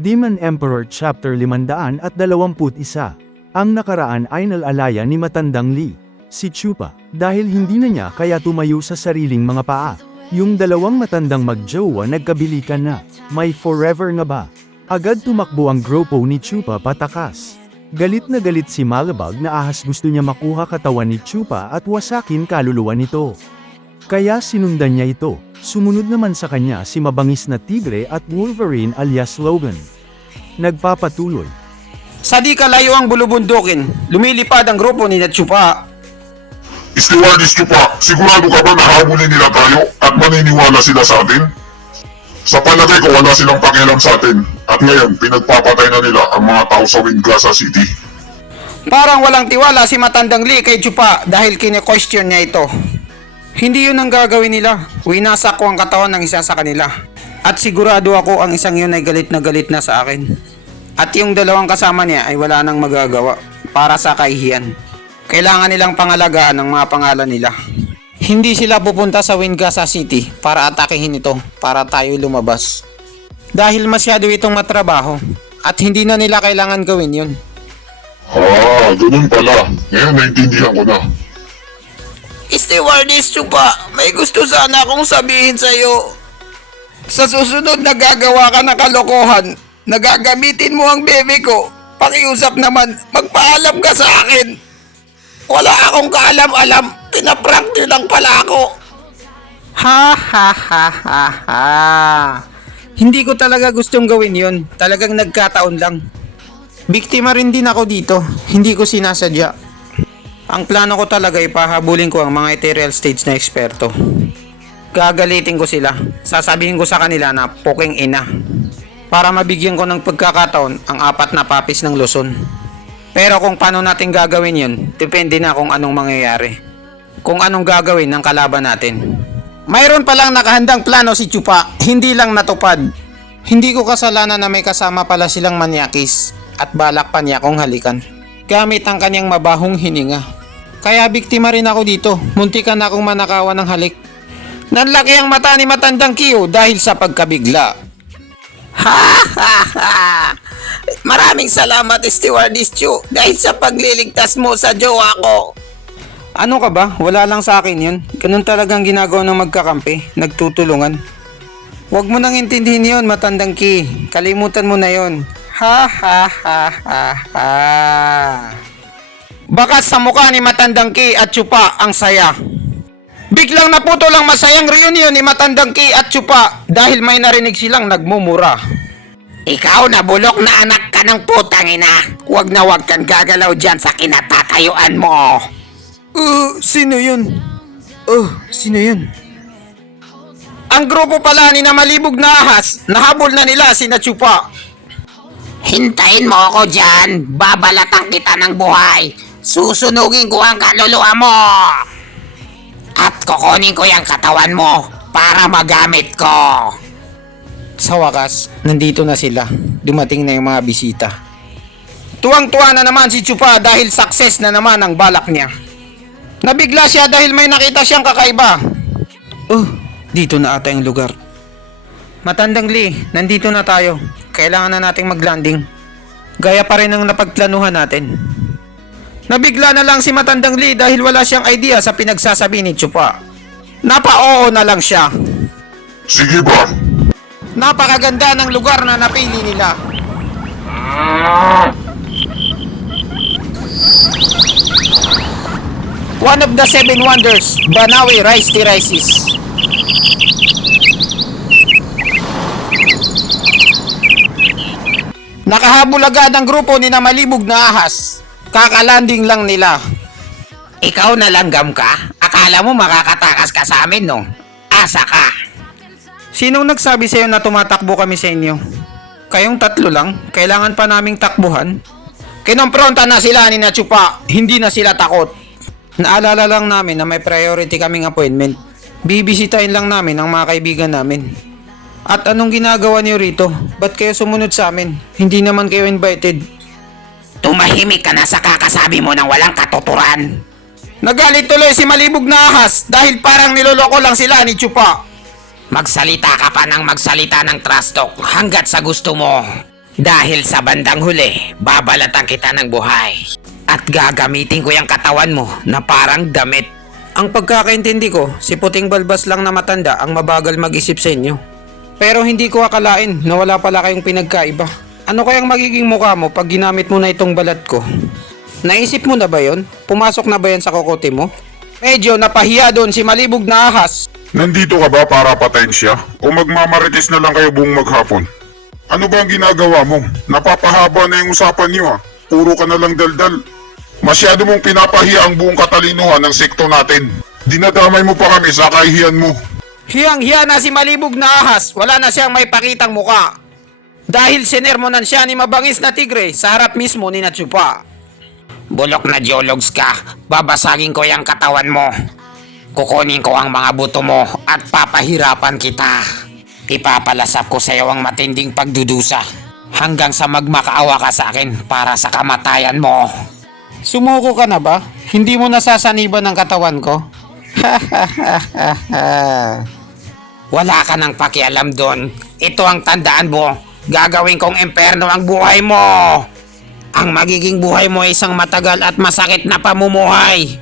Demon Emperor Chapter 521. Ang nakaraan ay nalalaya ni Matandang Lee, si Chupa, dahil hindi na niya kaya tumayo sa sariling mga paa. Yung dalawang matandang magjowa nagkabilikan na, may forever na ba? Agad tumakbo ang grupo ni Chupa patakas. Galit na galit si Malabag na ahas gusto niya makuha katawan ni Chupa at wasakin kaluluwa nito. Kaya sinundan niya ito. Sumunod naman sa kanya si mabangis na tigre at Wolverine alias Logan. Nagpapatuloy. Sa di kalayo ang bulubundukin, lumilipad ang grupo ni Chupa. Stewardess Chupa, sigurado ka ba na habulin nila tayo at maniniwala sila sa atin? Sa palagay ko wala silang pakialam sa atin at ngayon pinagpapatay na nila ang mga tao sa Wingasa City. Parang walang tiwala si Matandang Lee kay Chupa dahil kine-question niya ito. Hindi yun ang gagawin nila. Winasak ko ang katawan ng isa sa kanila. At sigurado ako ang isang yun ay galit na sa akin. At yung dalawang kasama niya ay wala nang magagawa para sa kahihiyan. Kailangan nilang pangalagaan ang mga pangalan nila. Hindi sila pupunta sa Wingasa City para atakihin ito para tayo lumabas. Dahil masyado itong matrabaho at hindi na nila kailangan gawin yun. Ganun pala. Ngayon naintindihan ko na. Stewardess Chupa, may gusto sana akong sabihin sa'yo. Sa susunod na gagawa ka ng kalokohan, nagagamitin mo ang bebe ko, pakiusap naman, magpaalam ka sa akin. Wala akong kaalam-alam, pinaprank nyo lang pala ako. Ha. Hindi ko talaga gustong gawin yun, talagang nagkataon lang. Biktima rin din ako dito, hindi ko sinasadya. Ang plano ko talaga ay pahabulin ko ang mga ethereal stage na eksperto. Gagalitin ko sila. Sasabihin ko sa kanila na poking ina. Para mabigyan ko ng pagkakataon ang 4 na papis ng Luzon. Pero kung paano natin gagawin yun, depende na kung anong mangyayari. Kung anong gagawin ng kalaban natin. Mayroon palang nakahandang plano si Chupa, hindi lang natupad. Hindi ko kasalanan na may kasama pala silang manyakis at balak pa niya akong halikan. Gamit ang kanyang mabahong hininga. Kaya biktima rin ako dito, muntikan na akong manakawan ng halik. Nanlaki ang mata ni Matandang Kiyo dahil sa pagkabigla. Maraming salamat Stewardess Chu dahil sa pagliligtas mo sa jowa ko. Ano ka ba? Wala lang sa akin yun. Ganun talagang ginagawa ng magkakampi, nagtutulungan. Huwag mo nang intindihin yun, Matandang Ki. Kalimutan mo na yun. Baka sa mukha ni Matandang Ki at Chupa ang saya. Biglang naputol ang masayang reunion ni Matandang Ki at Chupa dahil may narinig silang nagmumura. Ikaw na bulok na anak ka ng putang ina. Huwag na huwag kang gagalaw dyan sa kinatatayuan mo. Sino yun? Sino yun? Ang grupo pala ni na malibog na ahas, nahabol na nila si Chupa. Hintayin mo ako dyan, babalatan kita ng buhay. Susunugin ko ang kaluluwa mo. At kukunin ko yung katawan mo para magamit ko. Sa wakas, nandito na sila. Dumating na yung mga bisita. Tuwang-tuwa na naman si Chupa dahil success na naman ang balak niya. Nabigla siya dahil may nakita siyang kakaiba. Dito na ata yung lugar. Matandang Lee, nandito na tayo. Kailangan na nating maglanding. Gaya pa rin ang napagplanuhan natin. Nabigla na lang si Matandang Lee dahil wala siyang idea sa pinagsasabi ni Chupa. Napa-oo na lang siya. Sige ba? Napakaganda ng lugar na napili nila. One of the 7 wonders, Banawe Rice Terraces. Nakahabol agad ang grupo ni na malibog na ahas. Kakalanding lang nila. Ikaw na langgam ka? Akala mo makakatakas ka sa amin, no? Asa ka? Sinong nagsabi sa'yo na tumatakbo kami sa inyo? Kayong 3 lang? Kailangan pa naming takbuhan? Kinompronta na sila ni Chupa. Hindi na sila takot. Naalala lang namin na may priority kaming appointment. Bibisitahin lang namin ang mga kaibigan namin. At anong ginagawa niyo rito? Ba't kayo sumunod sa amin? Hindi naman kayo invited. Tumahimik ka na sa kakasabi mo ng walang katuturan. Nagalit tuloy si malibog na ahas dahil parang niloloko lang sila ni Chupa. Magsalita ka pa ng magsalita ng trash talk hanggat sa gusto mo. Dahil sa bandang huli, babalatan kita ng buhay. At gagamitin ko yung katawan mo na parang damit. Ang pagkakaintindi ko, si Puting Balbas lang na matanda ang mabagal mag-isip sa inyo. Pero hindi ko akalain na wala pala kayong pinagkaiba. Ano kayang magiging mukha mo pag ginamit mo na itong balat ko? Naisip mo na ba yon? Pumasok na ba yan sa kokote mo? Medyo napahiya doon si Malibog na ahas. Nandito ka ba para patayin siya? O magmamarites na lang kayo buong maghapon? Ano ba ang ginagawa mo? Napapahaba na yung usapan niyo Puro ka na lang daldal. Masyado mong pinapahiya ang buong katalinuhan ng sekto natin. Dinadamay mo pa kami sa kahihiyan mo. Hiyang-hiya na si Malibog na ahas. Wala na siyang may pakitang muka. Dahil sinermonan siya ni Mabangis na Tigre sa harap mismo ni Natsupa. Bulok na geologs ka, babasagin ko yung katawan mo. Kukunin ko ang mga buto mo at papahirapan kita. Ipapalasap ko sa iyo ang matinding pagdudusa hanggang sa magmakaawa ka sa akin para sa kamatayan mo. Sumuko ka na ba? Hindi mo nasasaniban ang katawan ko? Wala ka nang pakialam doon. Ito ang tandaan mo. Gagawin kong emperno ang buhay mo. Ang magiging buhay mo ay isang matagal at masakit na pamumuhay.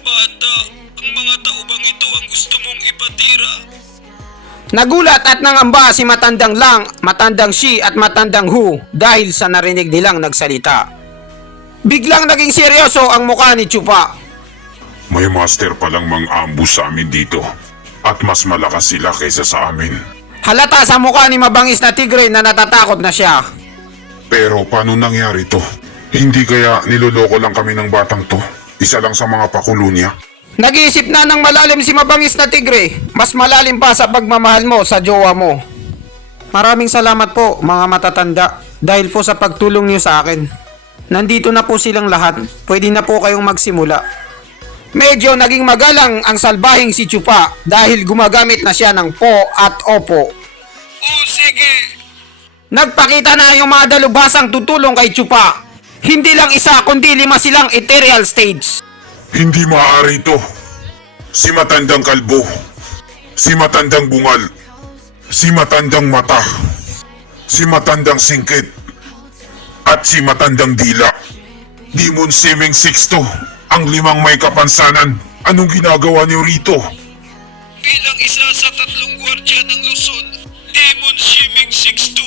Bata, ang mga tao bang ito ang gusto mong ipatira? Nagulat at nangamba si Matandang Lang, Matandang Shi at Matandang Hu dahil sa narinig nilang nagsalita. Biglang naging seryoso ang mukha ni Chupa. May master palang mang-ambush sa amin dito. At mas malakas sila kaysa sa amin. Halata sa mukha ni Mabangis na Tigre na natatakot na siya. Pero paano nangyari to? Hindi kaya niloloko lang kami ng batang to? Isa lang sa mga pakulo niya? Nag-iisip na ng malalim si Mabangis na Tigre. Mas malalim pa sa pagmamahal mo sa jowa mo. Maraming salamat po mga matatanda dahil po sa pagtulong niyo sa akin. Nandito na po silang lahat. Pwede na po kayong magsimula. Medyo naging magalang ang salbahing si Chupa dahil gumagamit na siya ng po at opo. Oh, sige. Nagpakita na yung mga dalubhasang tutulong kay Chupa. Hindi lang isa kundi 5 silang ethereal stage. Hindi maaari ito. Si matandang kalbo. Si matandang bungal. Si matandang mata. Si matandang singkit. At si matandang dila. Demon Siming Sixto. Ang 5 may kapansanan. Anong ginagawa niyo rito? Bilang isa sa 3 gwardya ng Luzon, Demon Shiming 6-2,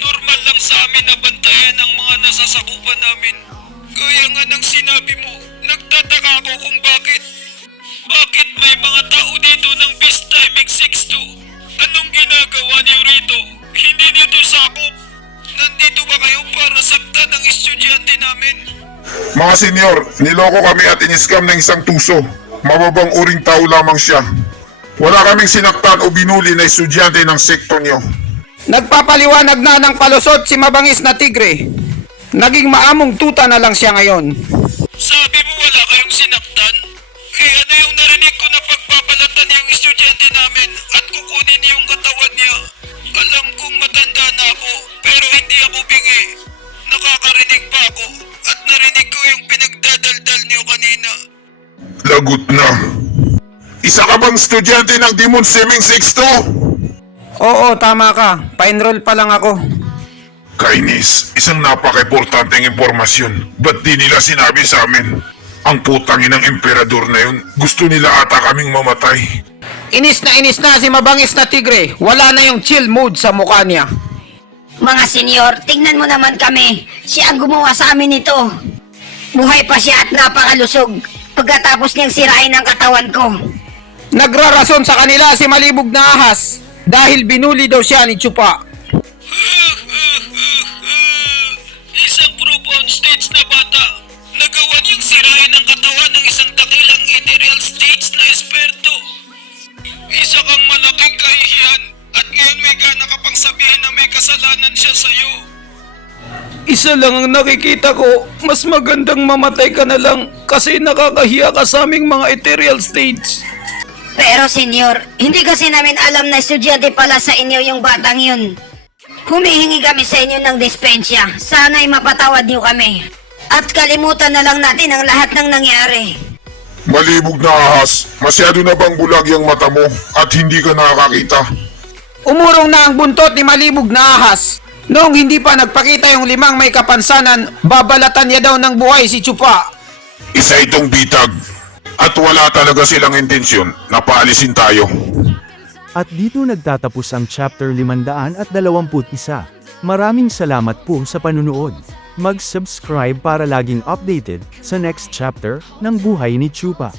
normal lang sa amin na bantayan ang mga nasasakupan namin. Gaya nga ng sinabi mo, nagtataka ako kung bakit. Bakit may mga tao dito ng Beast Timing 6-2? Anong ginagawa niyo rito? Hindi niyo to sakop. Nandito ba kayo para saktan ang estudyante namin? Mga senyor, niloko kami at iniskam ng isang tuso. Mababang uring tao lamang siya. Wala kaming sinaktan o binuli na estudyante ng sekto niyo. Nagpapaliwanag na ng palusot si Mabangis na Tigre. Naging maamong tuta na lang siya ngayon. Sabi mo wala kayong sinaktan? Eh ano yung narinig ko na pagpapalatan yung estudyante namin at kukunin yung katawan niya? Alam kong matanda na ako pero hindi ako bingi. Nakakarinig pa ako at narinig ko yung pinagdadaldal niyo kanina. Lagot na. Isa ka bang estudyante ng Demon Siming Sixto? Oo, tama ka. Pa-enroll pa lang ako. Kainis, isang napaka-importanteng impormasyon. Ba't di nila sinabi sa amin? Ang putangin ng emperador na yun, gusto nila ata kaming mamatay. Inis na si Mabangis na Tigre. Wala na yung chill mood sa mukha niya. Mga senyor, tingnan mo naman kami. Siya ang gumawa sa amin nito. Buhay pa siya at napakalusog pagkatapos niyang sirain ang katawan ko. Nagrarason sa kanila si Malibog na ahas dahil binuli daw siya ni Chupa. Isang profound stage na bata. Nagawa niyang sirain ang katawan ng isang dakilang ethereal stage na esperto. Isa kang malaking kahihiyan at ngayon may gana ka pang sabihin na may kasalanan siya sa'yo. Isa lang ang nakikita ko, mas magandang mamatay ka na lang kasi nakakahiya ka sa aming mga ethereal stage. Pero senyor, hindi kasi namin alam na estudyante pala sa inyo yung batang yun. Humihingi kami sa inyo ng dispensya. Sana'y mapatawad niyo kami. At kalimutan na lang natin ang lahat ng nangyari. Malibog na ahas, masyado na bang bulag yung mata mo at hindi ka nakakita? Umurong na ang buntot ni Malibog na ahas. Noong hindi pa nagpakita yung 5 may kapansanan, babalatan niya daw ng buhay si Chupa. Isa itong bitag. At wala talaga silang intensyon na paalisin tayo. At dito nagtatapos ang chapter 521. Maraming salamat po sa panunood. Mag-subscribe para laging updated sa next chapter ng buhay ni Chupa.